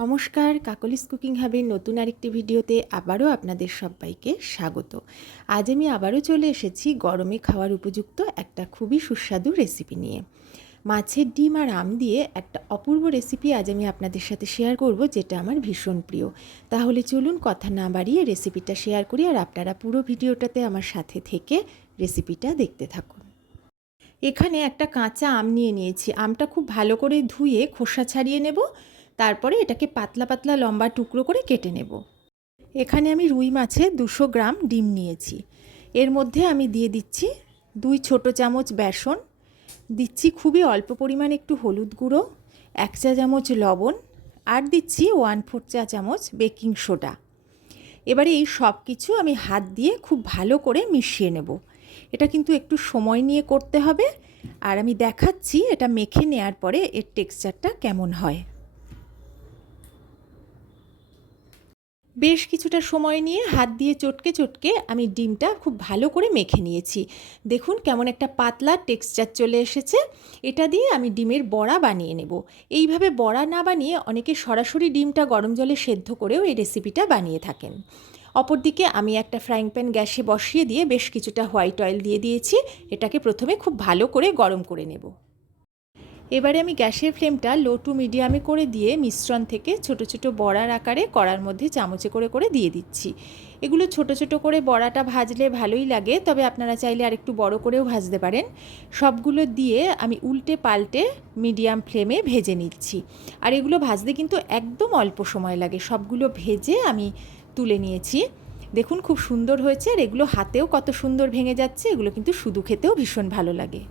নমস্কার, কাকলিস কুকিং হাবের নতুন আরেকটি ভিডিওতে আবারও আপনাদের সবাইকে স্বাগত। আজ আমি আবারও চলে এসেছি গরমে খাওয়ার উপযুক্ত একটা খুবই সুস্বাদু রেসিপি নিয়ে। মাছের ডিম আর আম দিয়ে একটা অপূর্ব রেসিপি আজ আমি আপনাদের সাথে শেয়ার করব যেটা আমার ভীষণ প্রিয়। তাহলে চলুন কথা না বাড়িয়ে রেসিপিটা শেয়ার করি আর আপনারা পুরো ভিডিওটাতে আমার সাথে থেকে রেসিপিটা দেখতে থাকুন। এখানে একটা কাঁচা আম নিয়ে নিয়েছি। আমটা খুব ভালো করে ধুয়ে খোসা ছাড়িয়ে নেব। তারপরে এটাকে পাতলা পাতলা লম্বা টুকরো করে কেটে নেব। এখানে আমি রুই মাছে দুশো গ্রাম ডিম নিয়েছি। এর মধ্যে আমি দিয়ে দিচ্ছি দুই ছোট চামচ বেসন, দিচ্ছি খুবই অল্প পরিমাণ একটু হলুদ গুঁড়ো, এক চা চামচ লবণ আর দিচ্ছি ওয়ান ফোর চা চামচ বেকিং সোডা। এবারে এই সব কিছু আমি হাত দিয়ে খুব ভালো করে মিশিয়ে নেব। এটা কিন্তু একটু সময় নিয়ে করতে হবে। আর আমি দেখাচ্ছি এটা মেখে নেওয়ার পরে এর টেক্সচারটা কেমন হয়। বেশ কিছুটা সময় নিয়ে হাত দিয়ে চটকে চটকে আমি ডিমটা খুব ভালো করে মেখে নিয়েছি। দেখুন কেমন একটা পাতলা টেক্সচার চলে এসেছে। এটা দিয়ে আমি ডিমের বড়া বানিয়ে নেব। এইভাবে বড়া না বানিয়ে অনেকে সরাসরি ডিমটা গরম জলে সেদ্ধ করেও এই রেসিপিটা বানিয়ে থাকেন। অপরদিকে আমি একটা ফ্রাইং প্যান গ্যাসে বসিয়ে দিয়ে বেশ কিছুটা হোয়াইট অয়েল দিয়ে দিয়েছি। এটাকে প্রথমে খুব ভালো করে গরম করে নেব। এবারে আমি গ্যাসের ফ্লেমটা লো টু মিডিয়ামে করে দিয়ে মিশ্রণ থেকে ছোট ছোট বড়ার আকারে কড়ার মধ্যে চামচে করে করে দিয়ে দিচ্ছি। এগুলো ছোট ছোট করে বড়াটা ভাজলে ভালোই লাগে, তবে আপনারা চাইলে আর একটু বড় করেও ভাজতে পারেন। সবগুলো দিয়ে আমি উল্টে পাল্টে মিডিয়াম ফ্লেমে ভেজে নিচ্ছি। আর এগুলো ভাজতে কিন্তু একদম অল্প সময় লাগে। সবগুলো ভেজে আমি তুলে নিয়েছি। দেখুন খুব সুন্দর হয়েছে, আর এগুলো হাতেও কত সুন্দর ভেঙে যাচ্ছে, এগুলো কিন্তু শুধু খেতেও ভীষণ ভালো লাগে।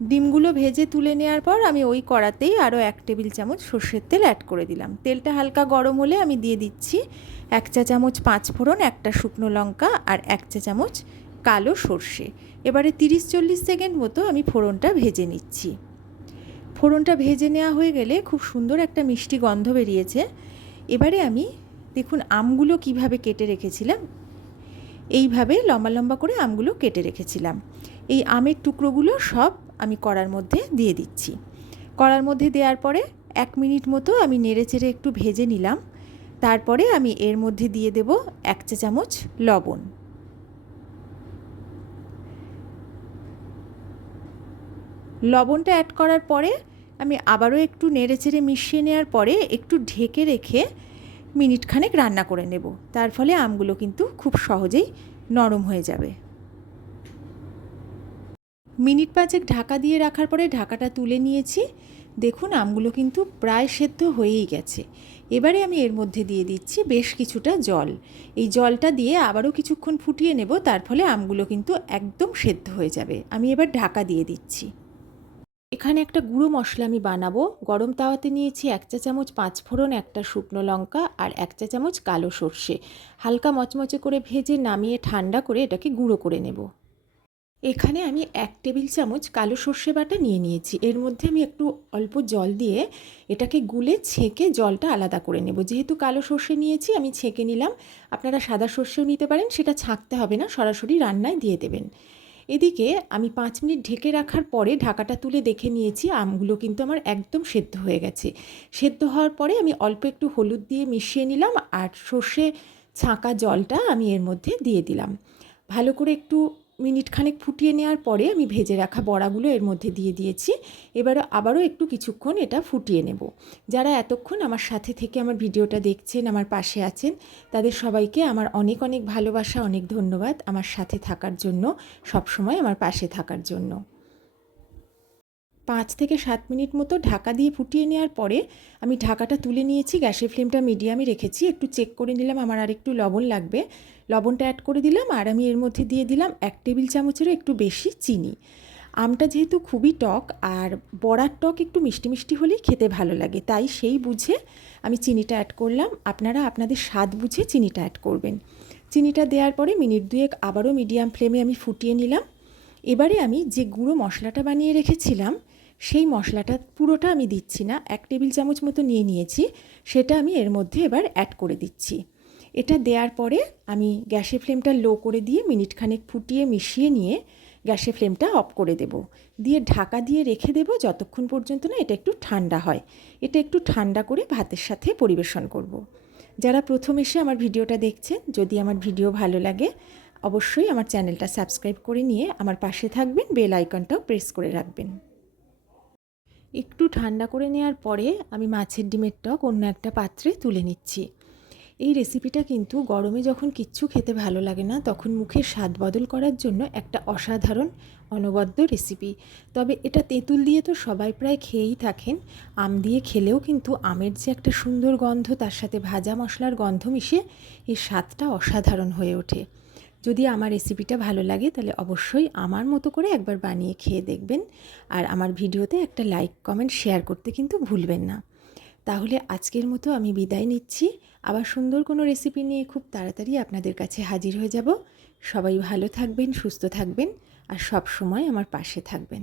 ডিমগুলো ভেজে তুলে নেওয়ার পর আমি ওই কড়াতেই আরও এক টেবিল চামচ সর্ষের তেল অ্যাড করে দিলাম। তেলটা হালকা গরম হলে আমি দিয়ে দিচ্ছি এক চা চামচ পাঁচ ফোড়ন, একটা শুকনো লঙ্কা আর এক চা চামচ কালো সর্ষে। এবারে তিরিশ চল্লিশ সেকেন্ড মতো আমি ফোড়নটা ভেজে নিচ্ছি। ফোড়নটা ভেজে নেওয়া হয়ে গেলে খুব সুন্দর একটা মিষ্টি গন্ধ বেরিয়েছে। এবারে আমি দেখুন আমগুলো কীভাবে কেটে রেখেছিলাম। এইভাবে লম্বা লম্বা করে আমগুলো কেটে রেখেছিলাম। এই আমের টুকরোগুলো সব আমি কড়ার মধ্যে দিয়ে দিচ্ছি। কড়ার মধ্যে দেওয়ার পরে এক মিনিট মতো আমি নেড়ে চেড়ে একটু ভেজে নিলাম। তারপরে আমি এর মধ্যে দিয়ে দেব এক চা চামচ লবণ। লবণটা অ্যাড করার পরে আমি আবারও একটু নেড়ে চেড়ে মিশিয়ে নেওয়ার পরে একটু ঢেকে রেখে মিনিট খানেক রান্না করে নেব। তার ফলে আমগুলো কিন্তু খুব সহজেই নরম হয়ে যাবে। মিনিট পাঁচেক ঢাকা দিয়ে রাখার পরে ঢাকাটা তুলে নিয়েছি। দেখুন, আমগুলো কিন্তু প্রায় সেদ্ধ হয়েই গেছে। এবারে আমি এর মধ্যে দিয়ে দিচ্ছি বেশ কিছুটা জল। এই জলটা দিয়ে আবারও কিছুক্ষণ ফুটিয়ে নেব, তার ফলে আমগুলো কিন্তু একদম সেদ্ধ হয়ে যাবে। আমি এবার ঢাকা দিয়ে দিচ্ছি। এখানে একটা গুঁড়ো মশলা আমি বানাবো। গরম তাওয়াতে নিয়েছি এক চা চামচ পাঁচ ফোড়ন, একটা শুকনো লঙ্কা আর এক চা চামচ কালো সর্ষে। হালকা মচমচে করে ভেজে নামিয়ে ঠান্ডা করে এটাকে গুঁড়ো করে নেব। এখানে আমি এক টেবিল চামচ কালো সর্ষে বাটা নিয়ে নিয়েছি। এর মধ্যে আমি একটু অল্প জল দিয়ে এটাকে গুলে ছেঁকে জলটা আলাদা করে নেব। যেহেতু কালো সর্ষে নিয়েছি, আমি ছেঁকে নিলাম। আপনারা সাদা সর্ষেও নিতে পারেন, সেটা ছাঁকতে হবে না, সরাসরি রান্নায় দিয়ে দেবেন। এদিকে আমি পাঁচ মিনিট ঢেকে রাখার পরে ঢাকাটা তুলে দেখে নিয়েছি, আমগুলো কিন্তু আমার একদম সেদ্ধ হয়ে গেছে। সেদ্ধ হওয়ার পরে আমি অল্প একটু হলুদ দিয়ে মিশিয়ে নিলাম আর সর্ষে ছাঁকা জলটা আমি এর মধ্যে দিয়ে দিলাম। ভালো করে একটু মিনিট খানেক ফুটিয়ে নেওয়ার পরে আমি ভেজে রাখা বড়াগুলো এর মধ্যে দিয়ে দিয়েছি। এবারে আবারও একটু কিছুক্ষণ এটা ফুটিয়ে নেব। যারা এতক্ষণ আমার সাথে থেকে আমার ভিডিওটা দেখছেন, আমার পাশে আছেন, তাদের সবাইকে আমার অনেক অনেক ভালোবাসা, অনেক ধন্যবাদ আমার সাথে থাকার জন্য, সবসময় আমার পাশে থাকার জন্য। পাঁচ থেকে সাত মিনিট মতো ঢাকা দিয়ে ফুটিয়ে নেওয়ার পরে আমি ঢাকাটা তুলে নিয়েছি, গ্যাসের ফ্লেমটা মিডিয়ামে রেখেছি, একটু চেক করে নিলাম, আমার আর একটু লবণ লাগবে। লবণটা অ্যাড করে দিলাম আর আমি এর মধ্যে দিয়ে দিলাম এক টেবিল চামচেরও একটু বেশি চিনি। আমটা যেহেতু খুবই টক আর বড়ার টক একটু মিষ্টি মিষ্টি হলেই খেতে ভালো লাগে, তাই সেই বুঝে আমি চিনিটা অ্যাড করলাম। আপনারা আপনাদের স্বাদ বুঝে চিনিটা অ্যাড করবেন। চিনিটা দেওয়ার পরে মিনিট দুয়েক আবারও মিডিয়াম ফ্লেমে আমি ফুটিয়ে নিলাম। এবারে আমি যে গুঁড়ো মশলাটা বানিয়ে রেখেছিলাম সেই মশলাটা পুরোটা আমি দিচ্ছি না, এক টেবিল চামচ মতো নিয়ে নিয়েছি, সেটা আমি এর মধ্যে এবার অ্যাড করে দিচ্ছি। এটা দেওয়ার পরে আমি গ্যাসের ফ্লেমটা লো করে দিয়ে মিনিট খানেক ফুটিয়ে মিশিয়ে নিয়ে গ্যাসের ফ্লেমটা অফ করে দেব। দিয়ে ঢাকা দিয়ে রেখে দেব যতক্ষণ পর্যন্ত না এটা একটু ঠান্ডা হয়। এটা একটু ঠান্ডা করে ভাতের সাথে পরিবেশন করব। যারা প্রথম এসে আমার ভিডিওটা দেখছেন, যদি আমার ভিডিও ভালো লাগে, অবশ্যই আমার চ্যানেলটা সাবস্ক্রাইব করে নিয়ে আমার পাশে থাকবেন বেল আইকনটাও প্রেস করে রাখবেন। একটু ঠান্ডা করে নেওয়ার পরে আমি মাছের ডিমের টক অন্য একটা পাত্রে তুলে নিচ্ছি। এই রেসিপিটা কিন্তু গরমে যখন কিচ্ছু খেতে ভালো লাগে না, তখন মুখের স্বাদ বদল করার জন্য একটা অসাধারণ, অনবদ্য রেসিপি। তবে এটা তেঁতুল দিয়ে তো সবাই প্রায় খেয়েই থাকেন। আম দিয়ে খেলেও কিন্তু আমের যে একটা সুন্দর গন্ধ, তার সাথে ভাজা মশলার গন্ধ মিশে এর স্বাদটা অসাধারণ হয়ে ওঠে। যদি আমার রেসিপিটা ভালো লাগে, তাহলে অবশ্যই আমার মতো করে একবার বানিয়ে খেয়ে দেখবেন। আর আমার ভিডিওতে একটা লাইক কমেন্ট শেয়ার করতে কিন্তু ভুলবেন না। তাহলে আজকের মতো আমি বিদায় নিচ্ছি। আবার সুন্দর কোনো রেসিপি নিয়ে খুব তাড়াতাড়ি আপনাদের কাছে হাজির হয়ে যাব। সবাই ভালো থাকবেন, সুস্থ থাকবেন, আর সব সময় আমার পাশে থাকবেন।